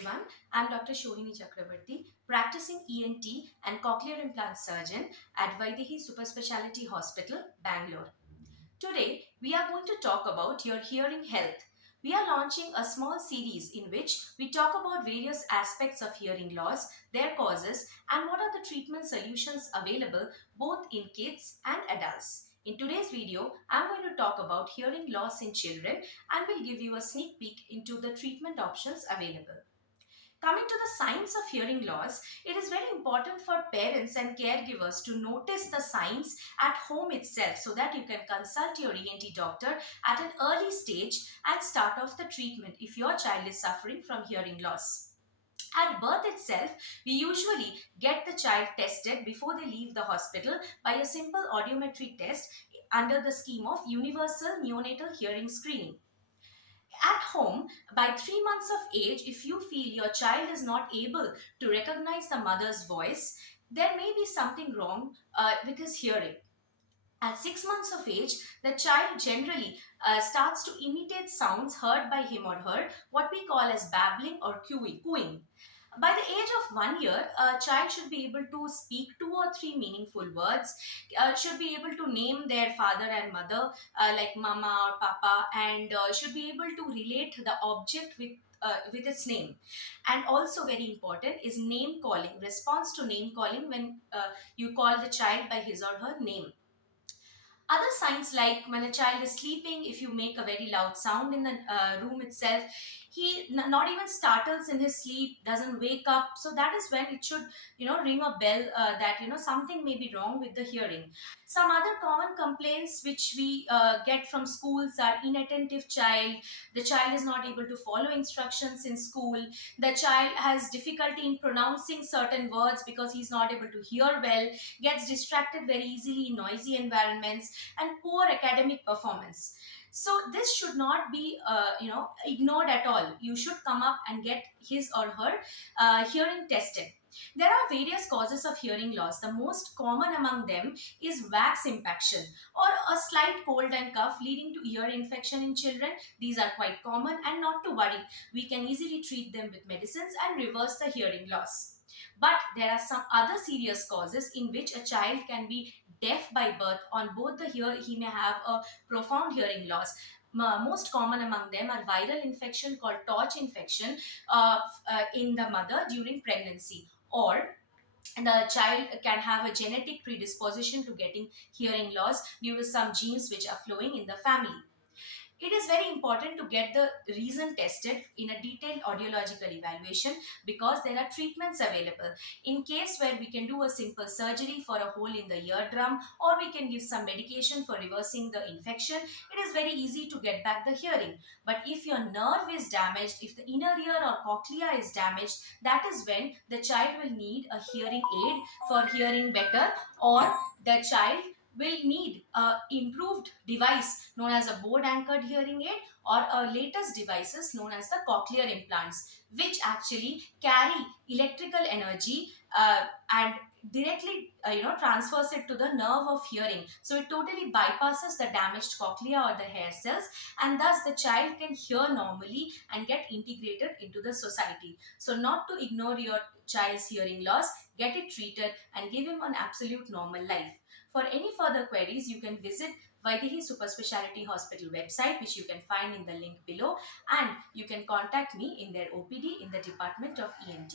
everyone, I'm Dr. Sohini Chakraborty, practicing ENT and Cochlear implant surgeon at Vydehi Superspeciality Hospital, Bangalore. Today, we are going to talk about your hearing health. We are launching a small series in which we talk about various aspects of hearing loss, their causes, and what are the treatment solutions available both in kids and adults. In today's video, I'm going to talk about hearing loss in children and will give you a sneak peek into the treatment options available. Coming to the signs of hearing loss, it is very important for parents and caregivers to notice the signs at home itself so that you can consult your ENT doctor at an early stage and start off the treatment if your child is suffering from hearing loss. At birth itself, we usually get the child tested before they leave the hospital by a simple audiometry test under the scheme of universal neonatal hearing screening. At home, by 3 months of age, if you feel your child is not able to recognize the mother's voice, there may be something wrong with his hearing. At 6 months of age, the child generally starts to imitate sounds heard by him or her, what we call as babbling or cooing. By the age of 1 year, a child should be able to speak 2 or 3 meaningful words, should be able to name their father and mother like mama or papa, and should be able to relate the object with its name. And also very important is name calling, response to name calling when you call the child by his or her name. Other signs, like when a child is sleeping, if you make a very loud sound in the room itself, he not even startles in his sleep, doesn't wake up. So that is when it should, ring a bell that, something may be wrong with the hearing. Some other common complaints which we get from schools are inattentive child, the child is not able to follow instructions in school, the child has difficulty in pronouncing certain words because he's not able to hear well, gets distracted very easily in noisy environments, and poor academic performance. So this should not be ignored at all. You should come up and get his or her hearing tested. There are various causes of hearing loss. The most common among them is wax impaction or a slight cold and cough leading to ear infection in children. These are quite common, and not to worry, we can easily treat them with medicines and reverse the hearing loss. But there are some other serious causes in which a child can be deaf by birth. On both the ear, he may have a profound hearing loss. Most common among them are viral infection called torch infection in the mother during pregnancy, or the child can have a genetic predisposition to getting hearing loss due to some genes which are flowing in the family. It is very important to get the reason tested in a detailed audiological evaluation because there are treatments available. In case where we can do a simple surgery for a hole in the eardrum, or we can give some medication for reversing the infection, it is very easy to get back the hearing. But if your nerve is damaged, if the inner ear or cochlea is damaged, that is when the child will need a hearing aid for hearing better, or the child will need a improved device known as a board anchored hearing aid, or a latest devices known as the cochlear implants, which actually carry electrical energy and directly transfers it to the nerve of hearing. So it totally bypasses the damaged cochlea or the hair cells, and thus the child can hear normally and get integrated into the society. So not to ignore your child's hearing loss, get it treated and give him an absolute normal life. For any further queries, you can visit Vydehi Superspeciality Hospital website, which you can find in the link below, and you can contact me in their OPD in the Department of ENT.